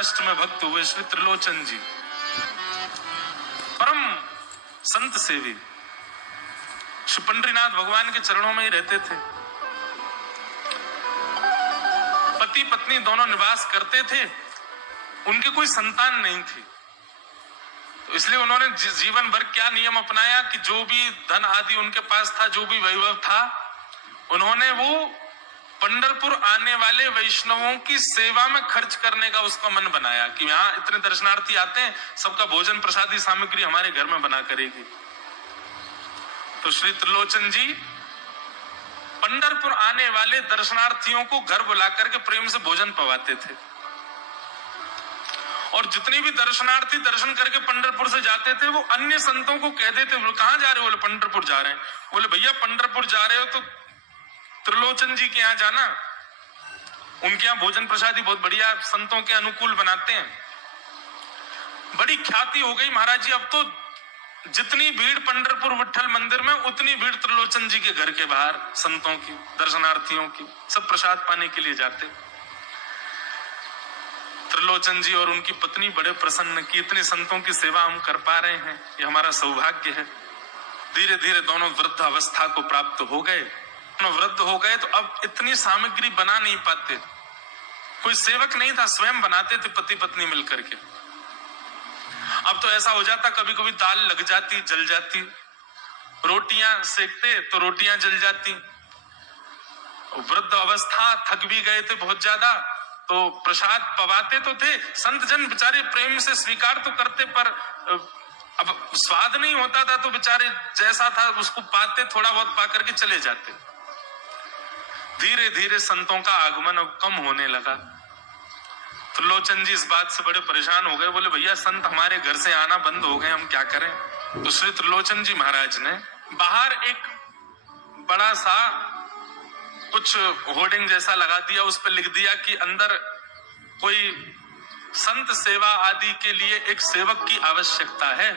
महाराष्ट्र में भक्त हुए श्री त्रिलोचन जी, परम संत सेवी, श्री पंडरीनाथ भगवान के चरणों में ही रहते थे। पति पत्नी दोनों निवास करते थे, उनकी कोई संतान नहीं थी, तो इसलिए उन्होंने जीवन भर क्या नियम अपनाया कि जो भी धन आदि उनके पास था, जो भी वैभव था, उन्होंने वो पंढरपुर आने वाले वैष्णवों की सेवा में खर्च करने का उसका मन बनाया कि यहाँ इतने दर्शनार्थी आते हैं, सबका भोजन प्रसादी सामग्री हमारे घर में बना करेगी। तो श्री त्रिलोचन जी पंढरपुर आने वाले दर्शनार्थियों को घर बुला करके प्रेम से भोजन पवाते थे, और जितने भी दर्शनार्थी दर्शन करके पंढरपुर से जाते थे वो अन्य संतों को कह देते, बोले कहां जा रहे हो? बोले पंढरपुर जा रहे हैं। बोले भैया पंढरपुर जा रहे हो तो त्रिलोचन जी के यहाँ जाना, उनके यहाँ भोजन प्रसादी बहुत बढ़िया संतों के अनुकूल बनाते हैं। बड़ी ख्याति हो गई महाराज जी, अब तो जितनी भीड़ पंढरपुर विठल मंदिर में उतनी भीड़ त्रिलोचन जी के घर के बाहर संतों की, दर्शनार्थियों की, सब प्रसाद पाने के लिए जाते। त्रिलोचन जी और उनकी पत्नी बड़े प्रसन्न कि इतने संतों की सेवा हम कर पा रहे हैं, ये हमारा सौभाग्य है। धीरे धीरे दोनों वृद्ध अवस्था को प्राप्त हो गए। वृद्ध हो गए तो अब इतनी सामग्री बना नहीं पाते, कोई सेवक नहीं था, स्वयं बनाते थे पति पत्नी मिलकर के। अब तो ऐसा हो जाता, कभी कभी दाल लग जाती, जल जाती, रोटियां सेकते तो रोटियां जल जाती। वृद्ध अवस्था, थक भी गए थे बहुत ज्यादा, तो प्रसाद पवाते तो थे, संत जन बेचारे प्रेम से स्वीकार तो करते, पर अब स्वाद नहीं होता था, तो बेचारे जैसा था उसको पाते, थोड़ा बहुत पा करके चले जाते। धीरे धीरे संतों का आगमन अब कम होने लगा। त्रिलोचन जी इस बात से बड़े परेशान हो गए, बोले भैया संत हमारे घर से आना बंद हो गए, हम क्या करें? तो श्री त्रिलोचन जी महाराज ने बाहर एक बड़ा सा कुछ होर्डिंग जैसा लगा दिया, उस पर लिख दिया कि अंदर कोई संत सेवा आदि के लिए एक सेवक की आवश्यकता है,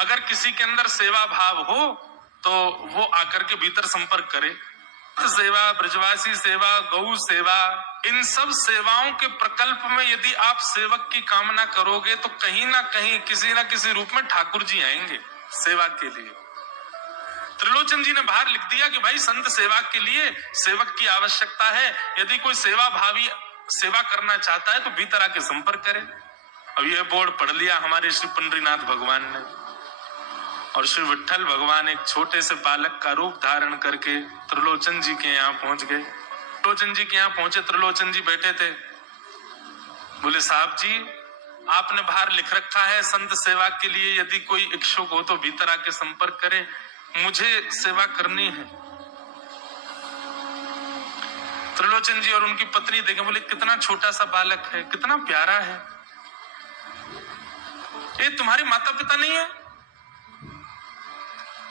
अगर किसी के अंदर सेवा भाव हो तो वो आकर के भीतर संपर्क करे। सेवा, ब्रजवासी सेवा, गौ सेवा, इन सब सेवाओं के प्रकल्प में यदि आप सेवक की कामना करोगे तो कहीं ना कहीं किसी ना किसी रूप में ठाकुर जी आएंगे सेवा के लिए। त्रिलोचन जी ने बाहर लिख दिया कि भाई संत सेवा के लिए सेवक की आवश्यकता है, यदि कोई सेवा भावी सेवा करना चाहता है तो भीतर आके संपर्क करे। अब यह बोर्ड पढ़ लिया हमारे श्री पंडरीनाथ भगवान ने, और श्री विठल भगवान एक छोटे से बालक का रूप धारण करके त्रिलोचन जी के यहाँ पहुंच गए। त्रिलोचन जी के यहाँ पहुंचे, त्रिलोचन जी बैठे थे। बोले साहब जी, आपने बाहर लिख रखा है संत सेवा के लिए यदि कोई इच्छुक हो तो भीतर आके संपर्क करे, मुझे सेवा करनी है। त्रिलोचन जी और उनकी पत्नी देखे, बोले कितना छोटा सा बालक है, कितना प्यारा है, ये तुम्हारे माता पिता नहीं है?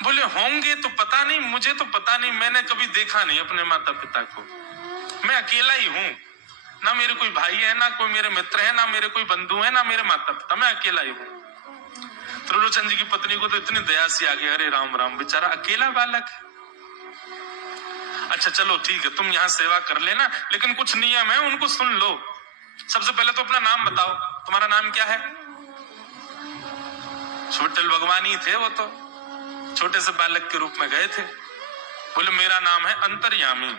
बोले होंगे तो पता नहीं, मुझे तो पता नहीं, मैंने कभी देखा नहीं अपने माता पिता को, मैं अकेला ही हूं, ना मेरे कोई भाई है, ना कोई मेरे मित्र है, ना मेरे कोई बंधु है, ना मेरे माता पिता, मैं अकेला ही हूं। त्रिलोचन जी की पत्नी को तो इतनी दया सी आ गई, अरे राम राम, बेचारा अकेला बालक है। अच्छा चलो ठीक है, तुम यहाँ सेवा कर लेना, लेकिन कुछ नियम है उनको सुन लो। सबसे पहले तो अपना नाम बताओ, तुम्हारा नाम क्या है? विठल भगवान ही थे वो, तो छोटे से बालक के रूप में गए थे। बोले मेरा नाम है अंतर्यामी।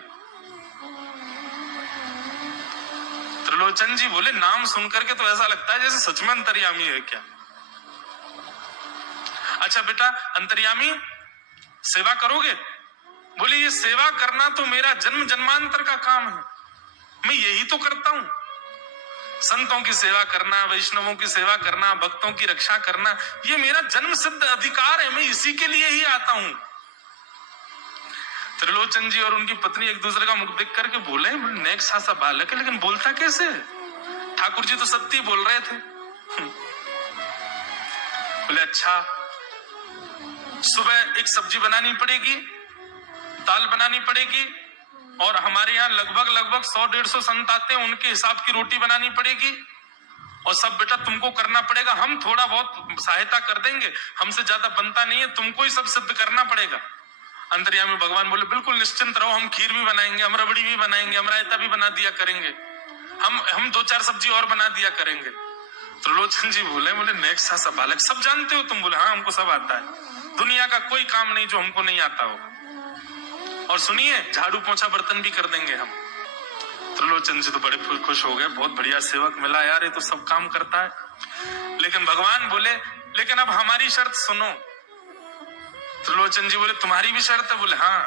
त्रिलोचन जी बोले नाम सुनकर के तो ऐसा लगता है जैसे सच में अंतर्यामी है क्या? अच्छा बेटा अंतर्यामी, सेवा करोगे? बोले ये सेवा करना तो मेरा जन्म जन्मांतर का काम है, मैं यही तो करता हूं। संतों की सेवा करना, वैष्णवों की सेवा करना, भक्तों की रक्षा करना, ये मेरा जन्म सिद्ध अधिकार है, मैं इसी के लिए ही आता हूं। त्रिलोचन जी और उनकी पत्नी एक दूसरे का मुख देख करके बोले, नेक्स्ट सा बालक है लेकिन बोलता कैसे? ठाकुर जी तो सत्य बोल रहे थे। बोले अच्छा, सुबह एक सब्जी बनानी पड़ेगी, दाल बनानी पड़ेगी, और हमारे यहाँ लगभग 100-150 संत आते हैं, उनके हिसाब की रोटी बनानी पड़ेगी, और सब बेटा तुमको करना पड़ेगा, हम थोड़ा बहुत सहायता कर देंगे, हमसे ज्यादा बनता नहीं है, तुमको ही सब सिद्ध करना पड़ेगा। अंतर्यामी भगवान बोले बिल्कुल निश्चिंत रहो, हम खीर भी बनाएंगे, हम रबड़ी भी बनाएंगे, हम रायता भी बना दिया करेंगे, हम 2-4 सब्जी और बना दिया करेंगे। त्रिलोचन जी बोले नेक्स्ट सा बालक, सब जानते हो तुम? बोले हाँ हमको सब आता है, दुनिया का कोई काम नहीं जो हमको नहीं आता हो। और सुनिए, झाड़ू पोछा बर्तन भी कर देंगे हम। त्रिलोचन जी तो बड़े खुश हो गए, बहुत बढ़िया सेवक मिला यार, ये तो सब काम करता है। लेकिन भगवान बोले लेकिन अब हमारी शर्त सुनो। त्रिलोचन जी बोले तुम्हारी भी शर्त है? बोले हाँ।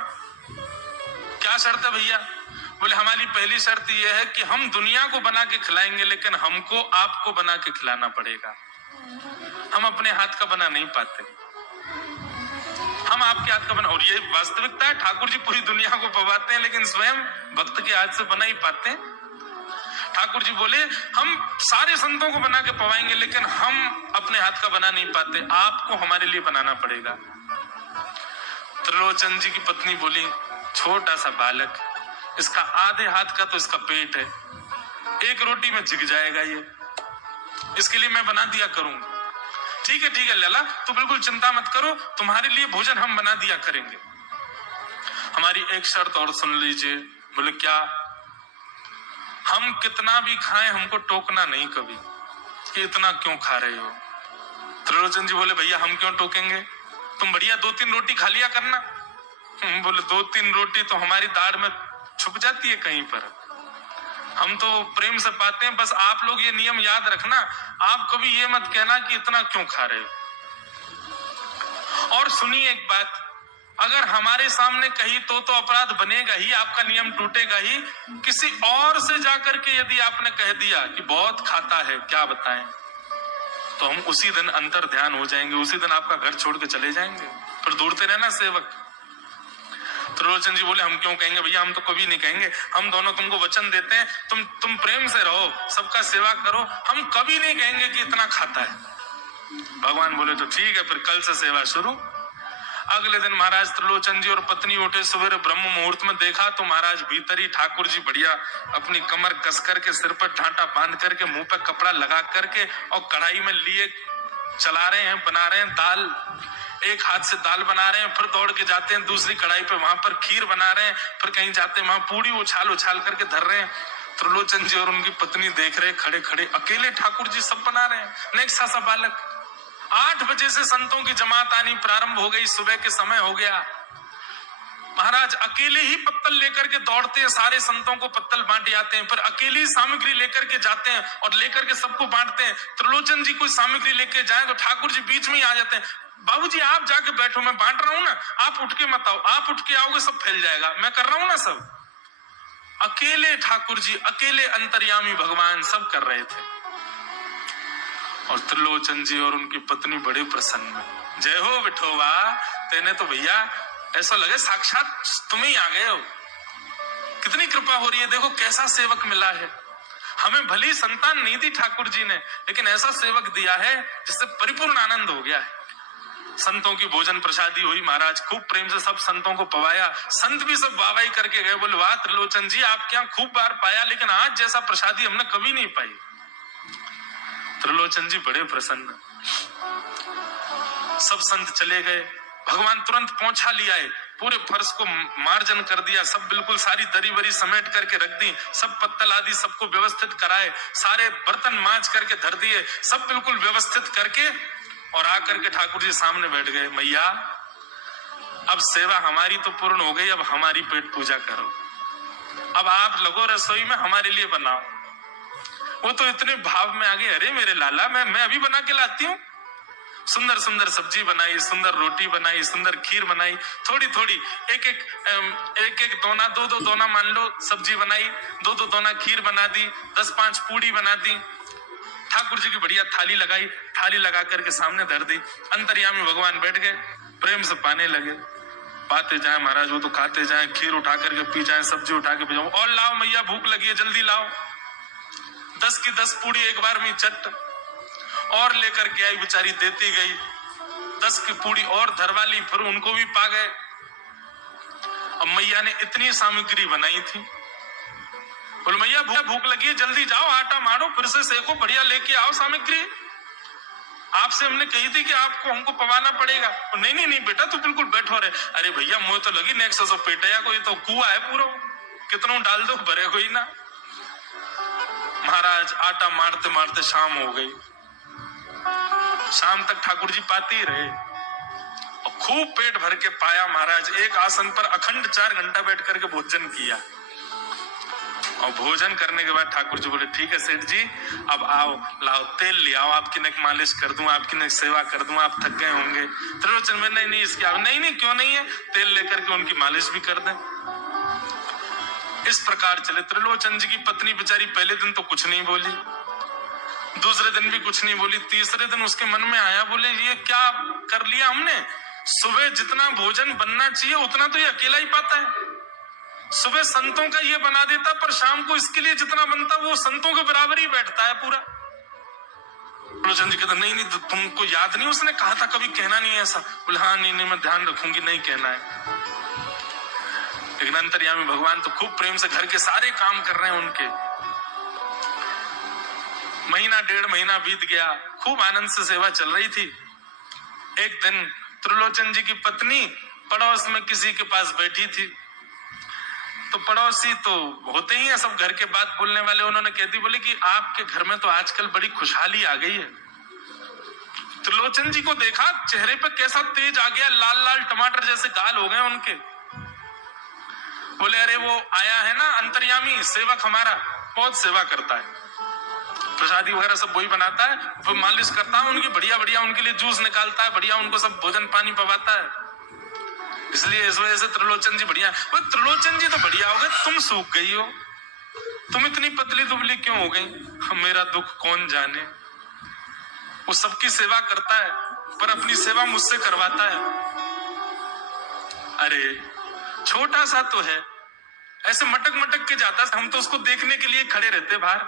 क्या शर्त है भैया? बोले हमारी पहली शर्त यह है कि हम दुनिया को बना के खिलाएंगे, लेकिन हमको आपको बना के खिलाना पड़ेगा। हम अपने हाथ का बना नहीं पाते, हम आपके हाथ का बना। और ये वास्तविकता है, ठाकुर जी पूरी दुनिया को पवाते हैं, लेकिन स्वयं भक्त के हाथ से बना ही पाते हैं। ठाकुर जी बोले हम सारे संतों को बना के पवाएंगे, लेकिन हम अपने हाथ का बना नहीं पाते, आपको हमारे लिए बनाना पड़ेगा। त्रिलोचन जी की पत्नी बोली छोटा सा बालक, इसका आधे हाथ का तो इसका पेट है, एक रोटी में चिक जाएगा ये, इसके लिए मैं बना दिया करूंगा। ठीक है लैला, तो बिल्कुल चिंता मत करो, तुम्हारे लिए भोजन हम बना दिया करेंगे। हमारी एक शर्त और सुन लीजिए। बोले क्या? हम कितना भी खाएं हमको टोकना नहीं कभी कि इतना क्यों खा रहे हो। त्रिलोचन जी बोले भैया हम क्यों टोकेंगे, तुम बढ़िया 2-3 रोटी खा लिया करना। बोले 2-3 रोटी तो हमारी दाढ़ में छुप जाती है कहीं पर, हम तो प्रेम से पाते हैं। बस आप लोग ये नियम याद रखना, आप कभी ये मत कहना कि इतना क्यों खा रहे हो। और सुनिए एक बात, अगर हमारे सामने कही तो अपराध बनेगा ही, आपका नियम टूटेगा ही। किसी और से जाकर के यदि आपने कह दिया कि बहुत खाता है, क्या बताएं, तो हम उसी दिन अंतर ध्यान हो जाएंगे, उसी दिन आपका घर छोड़ के चले जाएंगे। फिर दौड़ते रहना सेवक। त्रिलोचन जी बोले हम क्यों कहेंगे भैया, हम तो कभी नहीं कहेंगे, हम दोनों तुमको वचन देते हैं, तुम प्रेम से रहो, सबका सेवा करो, हम कभी नहीं कहेंगे कि इतना खाता है। भगवान बोले तो ठीक है, फिर कल से सेवा शुरू। अगले दिन महाराज त्रिलोचन जी और पत्नी उठे सवेरे ब्रह्म मुहूर्त में, देखा तो महाराज भीतर ही ठाकुर जी बढ़िया अपनी कमर कस करके, सिर पर ढांटा बांध करके, मुंह पर कपड़ा लगा करके और कढ़ाई में लिए चला रहे हैं, बना रहे हैं दाल। एक हाथ से दाल बना रहे हैं, फिर दौड़ के जाते हैं दूसरी कढ़ाई पे, वहां पर खीर बना रहे हैं, फिर कहीं जाते हैं वहां पूड़ी उछाल करके धर रहे हैं। त्रिलोचन जी और उनकी पत्नी देख रहे खड़े खड़े, अकेले ठाकुर जी सब बना रहे हैं। नेक्स्ट सा बालक 8 बजे से संतों की जमात आनी प्रारंभ हो गई, सुबह के समय हो गया। महाराज अकेले ही पत्तल लेकर के दौड़ते हैं, सारे संतों को पत्तल बांटे आते हैं, फिर अकेले ही सामग्री लेकर के जाते हैं और लेकर के सबको बांटते हैं। त्रिलोचन जी कोई सामग्री लेके जाए तो ठाकुर जी बीच में ही आ जाते हैं, बाबूजी आप जाके बैठो, मैं बांट रहा हूं ना, आप उठ के मत आओ, आप उठ के आओगे सब फैल जाएगा, मैं कर रहा हूं ना सब। अकेले ठाकुर जी, अकेले अंतर्यामी भगवान सब कर रहे थे। और त्रिलोचन जी और उनकी पत्नी बड़े प्रसन्न, जय हो विठोबा, तेने तो भैया ऐसा लगे साक्षात तुम ही आ गए हो, कितनी कृपा हो रही है, देखो कैसा सेवक मिला है। हमें भली संतान नहीं दी ठाकुर जी ने, लेकिन ऐसा सेवक दिया है जिससे परिपूर्ण आनंद हो गया है। संतों की भोजन प्रसादी हुई, महाराज खूब प्रेम से सब संतों को पवाया, संत भी सब वाहवाही करके गए, बोले वाह त्रिलोचन जी आपके यहाँ खूब बार पाया, लेकिन आज जैसा प्रसादी हमने कभी नहीं पाई। त्रिलोचन जी बड़े प्रसन्न। सब संत चले गए, भगवान तुरंत पहुंचा लिया है, पूरे फर्श को मार्जन कर दिया, सब बिल्कुल सारी दरी वरी समेट करके रख दी, सब पत्तल आदि सबको व्यवस्थित कराए, सारे बर्तन मांज करके धर दिए, सब बिल्कुल व्यवस्थित करके और आकर के ठाकुर जी सामने बैठ गए। मैया अब सेवा हमारी तो पूर्ण हो गई, अब हमारी पेट पूजा करो, अब आप लगो रसोई में हमारे लिए बनाओ। वो तो इतने भाव में आ गए, अरे मेरे लाला मैं अभी बना के लाती हूँ। सुंदर सुंदर सब्जी बनाई, सुंदर रोटी बनाई, सुंदर खीर बनाई, थोड़ी थोड़ी एक एक दोना, दो दोना मान लो सब्जी बनाई, दो दोना खीर बना दी, 10-5 पूड़ी बना दी। ठाकुर जी की बढ़िया थाली लगाई, थाली लगा करके सामने धर दी, अंतर्यामी भगवान बैठ गए, प्रेम से पाने लगे, पाते जाए महाराज, वो तो खाते जाए, खीर उठा करके पी जाए, सब्जी उठा के पी जाओ, और लाओ मैया भूख लगी है जल्दी लाओ। 10 की 10 पूड़ी एक बार में चट और लेकर के आई, बेचारी देती गई, 10 की पूड़ी और धरवा ली, फिर उनको भी पा गए। अब मैया ने इतनी सामग्री बनाई थी, बोले मैया भूख लगी है जल्दी जाओ, आटा मारो, फिर से सेको, बढ़िया लेके आओ सामग्री, आपसे हमने कही थी कि आपको हमको पवाना पड़ेगा। नहीं बेटा तू बिल्कुल बैठो रहे। अरे भैया मुझे तो लगी नेक्स्ट पेटा, कोई तो कुआ है पूरा, कितना डाल दो भरे कोई ना। महाराज आटा मारते मारते शाम हो गई। शाम तक ठाकुर जी पाते ही रहे और खूब पेट भर के पाया महाराज। एक आसन पर अखंड 4 घंटा बैठ करके भोजन किया और भोजन करने के बाद ठाकुर जी बोले ठीक है सेठ जी, अब आओ, लाओ तेल ले आओ, आपकी नेक मालिश कर दूं, आपकी नेक सेवा कर दूं, आप थक गए होंगे। त्रिलोचन में नहीं इसकी नहीं क्यों नहीं है, तेल लेकर के उनकी मालिश भी कर दें। इस प्रकार चले। त्रिलोचन जी की पत्नी बेचारी पहले दिन तो कुछ नहीं बोली, दूसरे दिन भी कुछ नहीं बोली, तीसरे दिन उसके मन में आया, बोले ये क्या कर लिया हमने, सुबह जितना भोजन बनना चाहिए उतना तो ये अकेला ही पाता है, सुबह संतों का ये बना देता पर शाम को इसके लिए जितना बनता वो संतों के बराबर ही बैठता है पूरा। त्रिलोचन जी कहते नहीं तो तुमको याद नहीं उसने कहा था कभी कहना नहीं है ऐसा। बोले हाँ नहीं मैं ध्यान रखूंगी, नहीं कहना है। लेकिन अंतर्यामी भगवान तो खूब प्रेम से घर के सारे काम कर रहे हैं उनके। महीना 1.5 महीना बीत गया, खूब आनंद से सेवा चल रही थी। एक दिन त्रिलोचन जी की पत्नी पड़ोस में किसी के पास बैठी थी, तो पड़ोसी तो होते ही हैं सब घर के बात बोलने वाले, उन्होंने कह दी, बोले कि आपके घर में तो आजकल बड़ी खुशहाली आ गई है। त्रिलोचन जी को देखा, चेहरे पे कैसा तेज आ गया, लाल लाल टमाटर जैसे गाल हो गए उनके। बोले अरे वो आया है ना अंतर्यामी सेवक हमारा, बहुत सेवा करता है, प्रसादी वगैरह सब वही बनाता है, फिर मालिश करता है उनकी, बढ़िया बढ़िया उनके लिए जूस निकालता है, बढ़िया उनको सब भोजन पानी पवाता है, इसलिए इस वजह से त्रिलोचन जी बढ़िया। त्रिलोचन जी तो बढ़िया हो गए, तुम सूख गई हो, तुम इतनी पतली दुबली क्यों हो गई, मेरा दुख कौन जाने। वो सबकी सेवा करता है पर अपनी सेवा मुझसे करवाता है। अरे छोटा सा तो है, ऐसे मटक मटक के जाता है, हम तो उसको देखने के लिए खड़े रहते बाहर,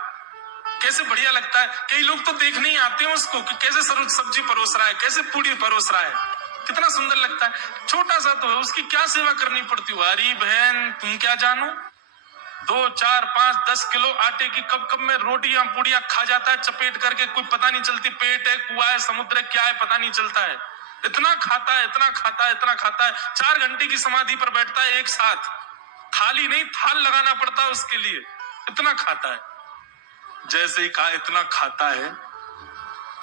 कैसे बढ़िया लगता है। कई लोग तो देखने ही आते हैं उसको कि कैसे सब्जी परोस रहा है, कैसे पूड़ी परोस रहा है, कितना सुंदर लगता है। छोटा सा तो है, उसकी क्या सेवा करनी पड़ती है। अरे बहन तुम क्या जानो, 2, 4, 5, 10 किलो आटे की कब कब में रोटियां पूड़ियां खा जाता है चपेट करके, कोई पता नहीं चलती, पेट है कुआ है समुद्र क्या है पता नहीं चलता है, इतना खाता है इतना खाता है इतना खाता है। 4 घंटे की समाधि पर बैठता है एक साथ, थाली नहीं थाल लगाना पड़ता है उसके लिए, इतना खाता है। जैसे ही कहा इतना खाता है,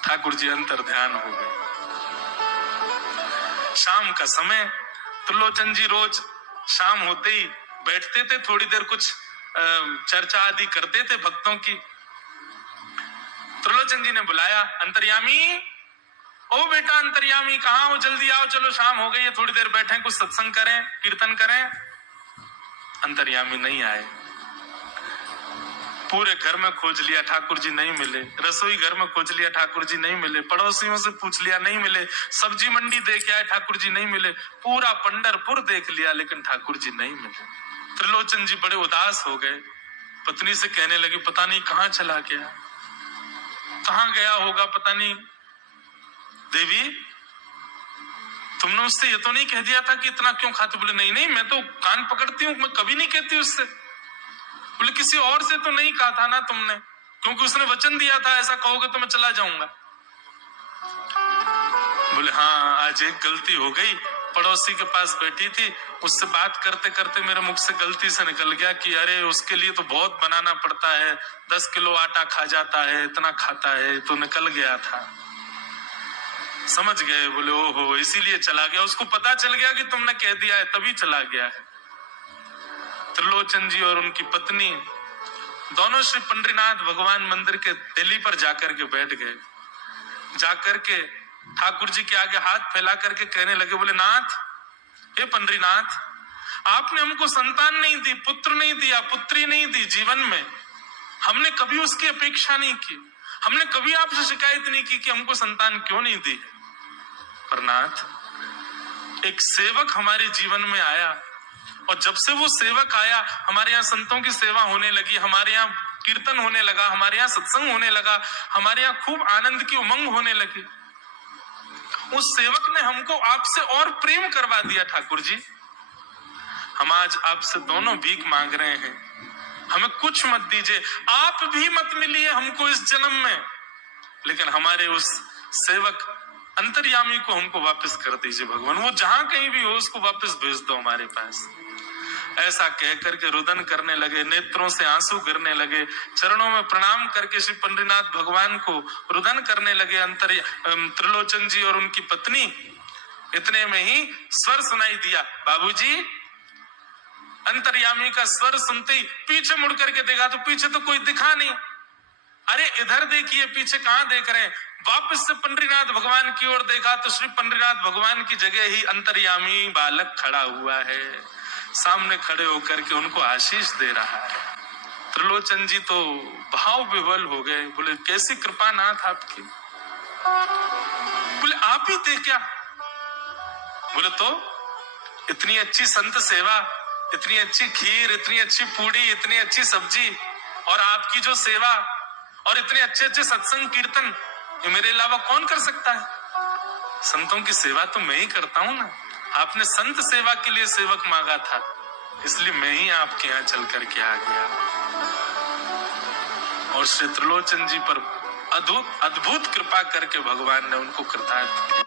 ठाकुर जी अंतर ध्यान हो गए। शाम का समय, त्रिलोचन जी रोज शाम होते ही बैठते थे, थोड़ी देर कुछ चर्चा आदि करते थे भक्तों की। त्रिलोचन जी ने बुलाया, अंतर्यामी, ओ बेटा अंतर्यामी कहाँ हो, जल्दी आओ, चलो शाम हो गई है, थोड़ी देर बैठे कुछ सत्संग करें कीर्तन करें। अंतर्यामी नहीं आए, पूरे घर में खोज लिया ठाकुर जी नहीं मिले, रसोई घर में खोज लिया ठाकुर जी नहीं मिले, पड़ोसियों से पूछ लिया नहीं मिले, सब्जी मंडी देख आए ठाकुर जी नहीं मिले, पूरा पंढरपुर देख लिया लेकिन ठाकुर जी नहीं मिले। त्रिलोचन जी बड़े उदास हो गए, पत्नी से कहने लगे पता नहीं कहाँ चला गया, कहाँ गया होगा पता नहीं। देवी तुमने उससे ये तो नहीं कह दिया था कि इतना क्यों खाते। बोले नहीं नहीं मैं तो कान पकड़ती हूँ, मैं कभी नहीं कहती उससे। बोले किसी और से तो नहीं कहा था ना तुमने, क्योंकि उसने वचन दिया था ऐसा कहोगे तो मैं चला जाऊंगा। बोले हाँ आज एक गलती हो गई, पड़ोसी के पास बैठी थी, उससे बात करते करते मेरे मुख से गलती से निकल गया कि अरे उसके लिए तो बहुत बनाना पड़ता है, 10 किलो आटा खा जाता है, इतना खाता है, तो निकल गया था। समझ गए? बोले ओहो इसीलिए चला गया, उसको पता चल गया कि तुमने कह दिया है तभी चला गया है। त्रिलोचन जी और उनकी पत्नी दोनों श्री पंडरीनाथ भगवान मंदिर के दिल्ली पर जाकर के बैठ गए। जाकर के ठाकुर जी के आगे हाथ फैला करके कहने लगे, बोले नाथ, हे पंडरीनाथ, आपने हमको संतान नहीं दी, पुत्र नहीं दिया, पुत्री नहीं दी जीवन में, हमने कभी उसकी अपेक्षा नहीं की, हमने कभी आपसे शिकायत नहीं की कि हमको संतान क्यों नहीं दी। पर नाथ, एक सेवक हमारे जीवन में आया और जब से वो सेवक आया हमारे यहाँ संतों की सेवा होने लगी, हमारे यहाँ कीर्तन होने लगा, हमारे यहाँ सत्संग होने लगा, हमारे यहाँ खूब आनंद की उमंग होने लगी। उस सेवक ने हमको आपसे और प्रेम करवा दिया। ठाकुर जी हम आज आपसे दोनों भीख मांग रहे हैं, हमें कुछ मत दीजिए, आप भी मत मिलिए हमको इस जन्म में, लेकिन हमारे उस सेवक अंतर्यामी को हमको वापस कर दीजिए भगवान, वो जहां कहीं भी हो उसको वापस भेज दो हमारे पास। ऐसा कहकर के रुदन करने लगे, नेत्रों से आंसू गिरने लगे, चरणों में प्रणाम करके श्री पंडरीनाथ भगवान को रुदन करने लगे त्रिलोचन जी और उनकी पत्नी। इतने में ही स्वर सुनाई दिया, बाबूजी। अंतर्यामी का स्वर सुनते ही पीछे मुड़ करके देखा तो पीछे तो कोई दिखा नहीं। अरे इधर देखिए, पीछे कहां देख रहे हैं? वापस से पंडरीनाथ भगवान की ओर देखा तो श्री पंडरीनाथ भगवान की जगह ही अंतर्यामी बालक खड़ा हुआ है, सामने खड़े होकर के उनको आशीष दे रहा है। त्रिलोचन जी तो भाव विह्वल हो गए, बोले कैसी कृपा नाथ आपकी। बोले आप ही थे क्या? बोले तो इतनी अच्छी संत सेवा, इतनी अच्छी खीर, इतनी अच्छी पूड़ी, इतनी अच्छी सब्जी और आपकी जो सेवा और इतने अच्छे अच्छे सत्संग कीर्तन, ये मेरे अलावा कौन कर सकता है? संतों की सेवा तो मैं ही करता हूं ना। आपने संत सेवा के लिए सेवक मांगा था, इसलिए मैं ही आपके यहाँ चल करके आ गया। और श्री त्रिलोचन जी पर अद्भुत कृपा करके भगवान ने उनको कृतार्थ किया।